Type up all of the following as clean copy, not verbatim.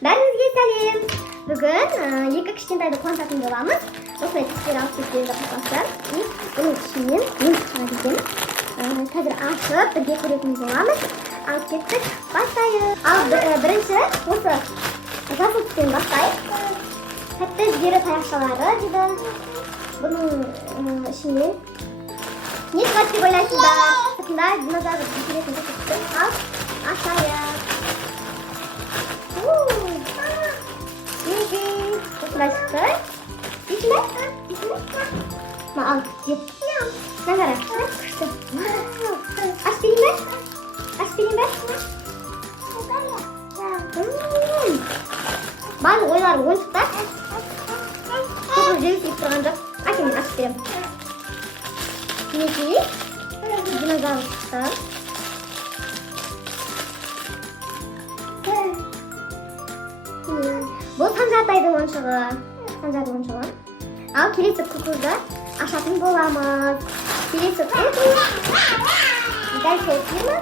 Бәріңізге сәлем. Бүгін екі кішкентайды қуантатын боламыз. Осылай тістер алып кеткен запасты. Бұның ішінен мен шығады екен. Қазір ашып, бірге көретін боламыз. Алып кеттік, бастайық. Ал бірінші осы жасыл түстен бастайық. Тәтті жері таяқшалары дейді. Бұның ішінен не шығады деп ойлайсыздар? Сыртында динозавр келетін түстер. Ал ашайық. Осылай шықты. Бесілі? Ал, жеп. Нағара, күшті. Аш берейін бе? Аш берейін бе? Барлық ойлары ойыншықта. Көпір жеміс еп тұрған жоқ. Әке мен ашып берем. Мінекей. Динозавр шықты. Бұл санжатайдың ойыншығы. Санжардың ойыншығы. Ал келесі кукурузды ашатын боламыз. Келесі кукуруз. Дәл сол фирма.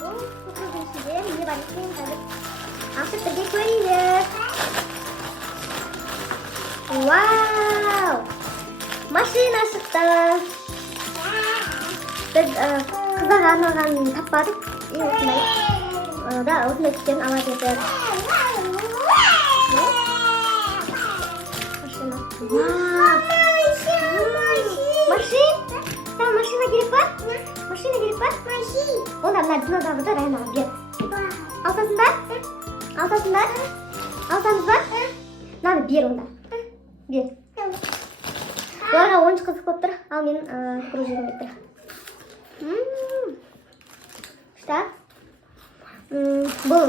Бұл кукуруздың ішінде не бар екен қазір ашып бірге көрейік. Вау! Машина шықты. Біз қызға арналған таппадық. Да, осындай түстерін ала кетіп. Машина. Машин? Саған машина керек па? Машина керек па? Онда мына динозаврды Райнаға бер. Алсасын ба? Алсасын ба? Алсамыз ба? Мынаны бер онда. Бер. Оларға ойыншық қызық болып тұр. Ал мен кукуруз жегім келіп тұр. Күшті. Бұл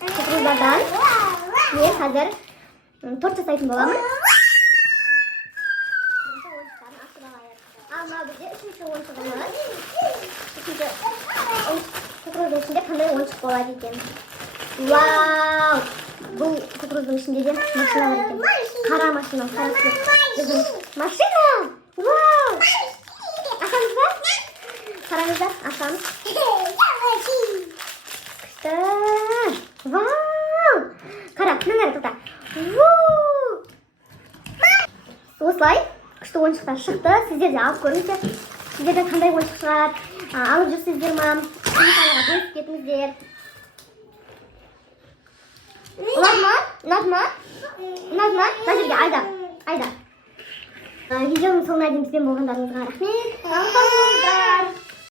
кукуруздардан мен қазір торт жасайтын боламын. Ал мынау бізде үшінші ойыншығымыз. Үшінші кукуруздың ішінде қандай ойыншық болады екен? Вау! Бұл кукуруздың ішінде де машина бар екен. Қара машина. Машина! Вау! Ашамыз ба? Қараңыздар, ашамыз. Вау! Қара, мынаны тоқта. Осылай күшті ойыншықтар шықты. Сіздер де алып көріңіздер. Сіздерден қандай ойыншық шығар? Алып жүрсіздер ма? Комментарияға бөлісіп кетіңіздер. Ұнады ма? Ұнады ма? Ұнады ма? Мына жерге айда. Видеоның соңына дейін бізбен болғандарыңызға рахмет. Сау болыңыздар.